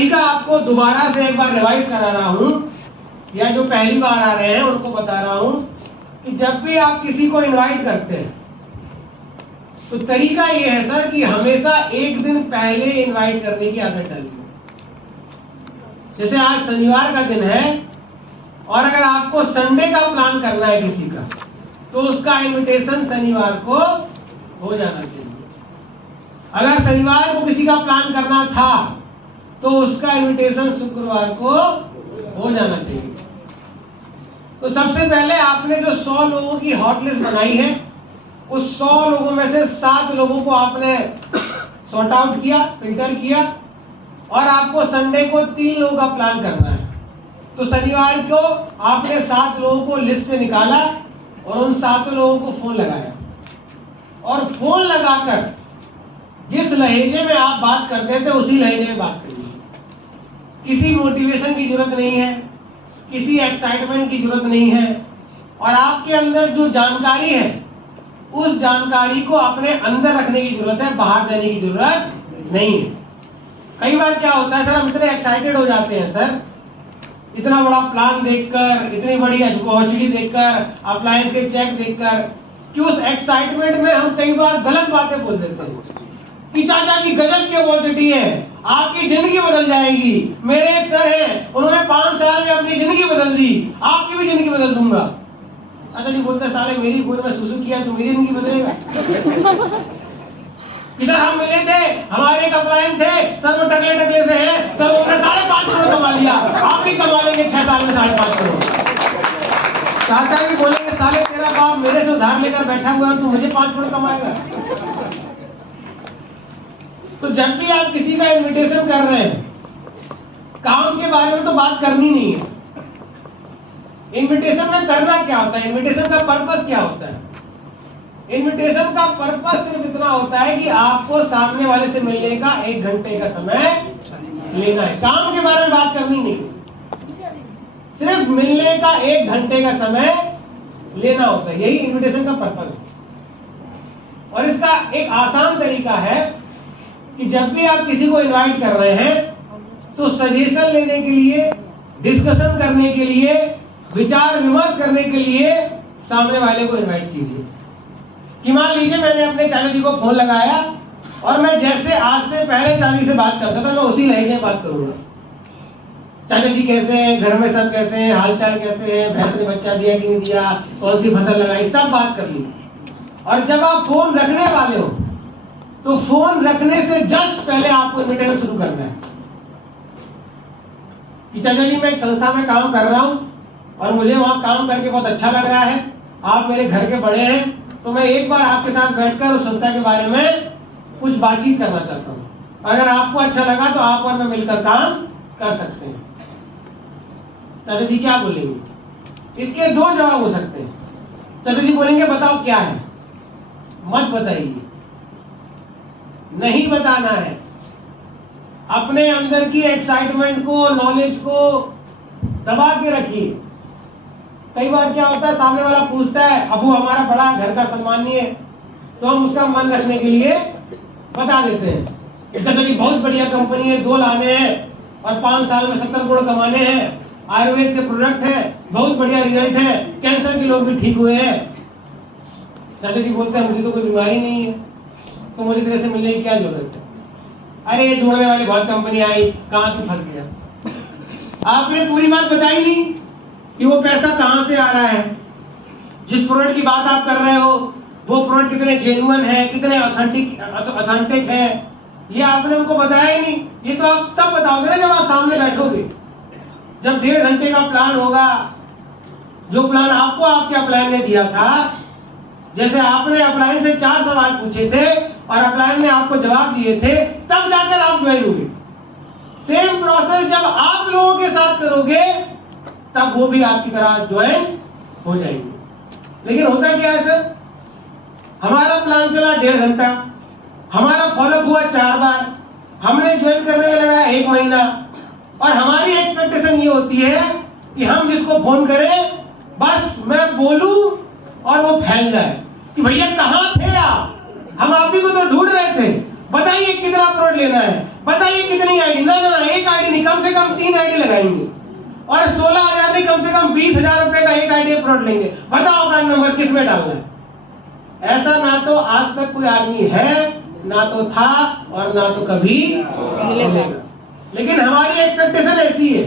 तरीका आपको दोबारा से एक बार रिवाइज करा रहा हूं, या जो पहली बार आ रहे हैं उनको बता रहा हूं कि जब भी आप किसी को इनवाइट करते हैं तो तरीका ये है सर कि हमेशा एक दिन पहले इनवाइट करने की आदत डालिए। जैसे आज शनिवार का दिन है और अगर आपको संडे का प्लान करना है किसी का, तो उसका इनविटेशन शनिवार को हो जाना चाहिए। अगर शनिवार को किसी का प्लान करना था तो उसका इनविटेशन शुक्रवार को हो जाना चाहिए। तो सबसे पहले आपने जो 100 लोगों की हॉट लिस्ट बनाई है, उस 100 लोगों में से 7 लोगों को आपने सॉर्ट आउट किया, फिल्टर किया, और आपको संडे को 3 लोगों का प्लान करना है। तो शनिवार को आपने 7 लोगों को लिस्ट से निकाला और उन 7 लोगों को फोन लगाया, और फोन लगाकर जिस लहजे में आप बात करते थे उसी लहजे में बात करिए। किसी मोटिवेशन की जरूरत नहीं है, किसी एक्साइटमेंट की जरूरत नहीं है, और आपके अंदर जो जानकारी है उस जानकारी को अपने अंदर रखने की जरूरत है, बाहर देने की जरूरत नहीं है। कई बार क्या होता है सर, हम इतने एक्साइटेड हो जाते हैं सर, इतना बड़ा प्लान देखकर, इतनी बड़ी अपॉर्चुनिटी देखकर, अप्लायंस के चेक देखकर, कि उस एक्साइटमेंट में हम कई बार गलत बातें बोल देते हैं कि चाचा जी गजब की अपॉर्चुनिटी है, आपकी जिंदगी बदल जाएगी। मेरे एक सर हैं, उन्होंने 5 साल में अपनी जिंदगी बदल दी, आपकी भी जिंदगी बदल दूंगा। चाचा जी बोलते साले मेरी गोद में सुसु किया तो मेरी जिंदगी बदलेगा। सर हम मिले थे, हमारे एक अप्लायंस थे सर, वो टकले टकले से हैं सर, उन्होंने 5.5 करोड़ कमा लिया, आप भी कमा लेंगे 6 साल में 5.5 करोड़। चाचा जी बोलेंगे साले तेरा बाप मेरे से उधार लेकर बैठा हुआ है, तू मुझे 5 करोड़ कमाएगा। तो जब भी आप किसी का इनविटेशन कर रहे हैं, काम के बारे में तो बात करनी नहीं है। इनविटेशन में करना क्या होता है, इनविटेशन का पर्पस क्या होता है? इनविटेशन का पर्पस सिर्फ इतना होता है कि आपको सामने वाले से मिलने का 1 घंटे का समय लेना है। काम के बारे में बात करनी नहीं, सिर्फ मिलने का 1 घंटे का समय लेना होता है, यही इनविटेशन का पर्पस है। और इसका एक आसान तरीका है कि जब भी आप किसी को इनवाइट कर रहे हैं तो सजेशन लेने के लिए, डिस्कशन करने के लिए, विचार विमर्श करने के लिए सामने वाले को इनवाइट कीजिए। कि मान लीजिए मैंने अपने चाचा जी को फोन लगाया और मैं जैसे आज से पहले चाचा जी से बात करता था, मैं उसी लहजे में बात करूंगा। चाचा जी कैसे हैं, घर में सब कैसे हैं, हालचाल कैसे हैं, भैंस ने बच्चा दिया कि नहीं दिया, कौन सी फसल लगाई, सब बात कर ली। और जब आप फोन रखने वाले हो तो फोन रखने से जस्ट पहले आपको इनविटेशन शुरू करना है कि चाचा जी मैं एक संस्था में काम कर रहा हूं और मुझे वहां काम करके बहुत अच्छा लग रहा है, आप मेरे घर के बड़े हैं, तो मैं एक बार आपके साथ बैठकर उस संस्था के बारे में कुछ बातचीत करना चाहता हूं। अगर आपको अच्छा लगा तो आप और मैं मिलकर काम कर सकते हैं। चाचा जी क्या बोलेंगे? इसके 2 जवाब हो सकते हैं। चाचा जी बोलेंगे बताओ क्या है, मत बताइए, नहीं बताना है। अपने अंदर की एक्साइटमेंट को, नॉलेज को दबा के रखिए। कई बार क्या होता है, सामने वाला पूछता है अबू हमारा बड़ा घर का सम्मानीय है, तो हम उसका मन रखने के लिए बता देते हैं चाचा जी बहुत बढ़िया कंपनी है, 2 लाने हैं और 5 साल में 70 करोड़ कमाने हैं, आयुर्वेद के प्रोडक्ट है, बहुत बढ़िया रिजल्ट है, कैंसर के लोग भी ठीक हुए हैं। चाचा जी बोलते हैं मुझे तो कोई बीमारी नहीं है, तो मुझे तेरे से मिलने की क्या जरूरत है? अरे ये जोड़ने वाली बहुत कंपनी आई, कहां तू फंस गया? आपने पूरी बात बताई नहीं कि वो पैसा कहां से आ रहा है, जिस प्रोडक्ट की बात आप कर रहे हो वो प्रोडक्ट कितने जेन्युइन है, कितने ऑथेंटिक है, ये आपने उनको बताया ही नहीं। ये तो आप तब बताओगे ना जब आप सामने बैठोगे, जब 1.5 घंटे का प्लान होगा, जो प्लान आपको आपके अपलायन ने दिया था। जैसे आपने अपलायन से 4 सवाल पूछे थे और अपलायन ने आपको जवाब दिए थे, तब जाकर आप ज्वाइन होंगे। सेम प्रोसेस जब आप लोगों के साथ करोगे तब वो भी आपकी तरह ज्वाइन हो जाएंगे। लेकिन होता क्या है सर, हमारा प्लान चला 1.5 घंटा, हमारा फॉलोअप हुआ 4 बार, हमने ज्वाइन करने में लगा 1 महीना, और हमारी एक्सपेक्टेशन ये होती है कि हम जिसको फोन करें बस मैं बोलूं और वो फैल जाए कि भैया कहां थे हम आप ही को तो ढूंढ रहे थे, बताइए कितना प्रोडक्ट लेना है, बताइए कितनी आईडी, ना एक आईडी 3 आईडी लगाएंगे और 16,000 नहीं कम से कम 20,000 रुपए का एक आईडी प्लॉट लेंगे। बताओ अकाउंट नंबर किस में डालना है? ऐसा ना तो आज तक कोई आदमी है, ना तो था और ना तो कभी मिलेगा। लेकिन हमारी एक्सपेक्टेशन ऐसी है,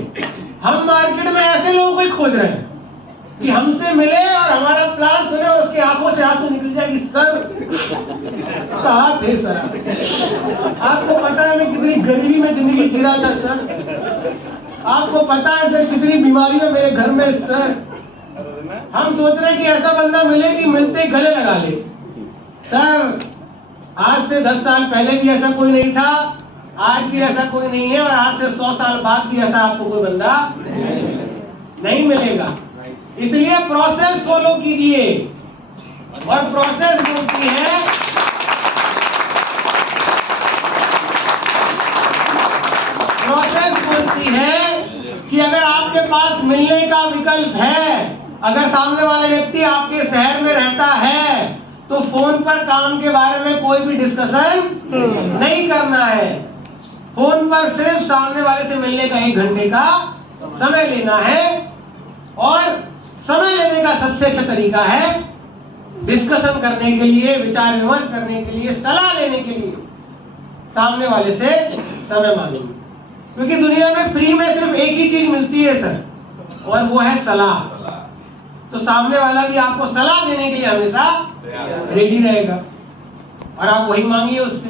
हम मार्केट में ऐसे लोगों को ही खोज रहे हैं कि हमसे मिले और हमारा प्लान सुने और उसकी आंखों से आंसू निकल जाए कि सर कहाँ थे सर? आपको पता है मैं कितनी गरीबी में जिंदगी जी रहा था सर, आपको पता है सर कितनी बीमारियां मेरे घर में सर। हम सोच रहे हैं कि ऐसा बंदा मिले कि मिलते ही गले लगा ले। सर आज से 10 साल पहले भी ऐसा कोई नहीं था, आज भी ऐसा कोई नहीं है और आज से 100 साल बाद भी ऐसा आपको कोई बंदा नहीं मिलेगा। इसलिए प्रोसेस फॉलो कीजिए और प्रोसेस बोलती है कि अगर आपके पास मिलने का विकल्प है, अगर सामने वाला व्यक्ति आपके शहर में रहता है तो फोन पर काम के बारे में कोई भी डिस्कशन नहीं करना है। फोन पर सिर्फ सामने वाले से मिलने का 1 घंटे का समय लेना है और समय लेने का सबसे अच्छा तरीका है डिस्कशन करने के लिए, विचार विमर्श करने के लिए, सलाह लेने के लिए सामने वाले से समय मांगेंगे। क्योंकि दुनिया में फ्री में सिर्फ एक ही चीज मिलती है सर, और वो है सलाह। तो सामने वाला भी आपको सलाह देने के लिए हमेशा रेडी रहेगा और आप वही मांगिए उससे।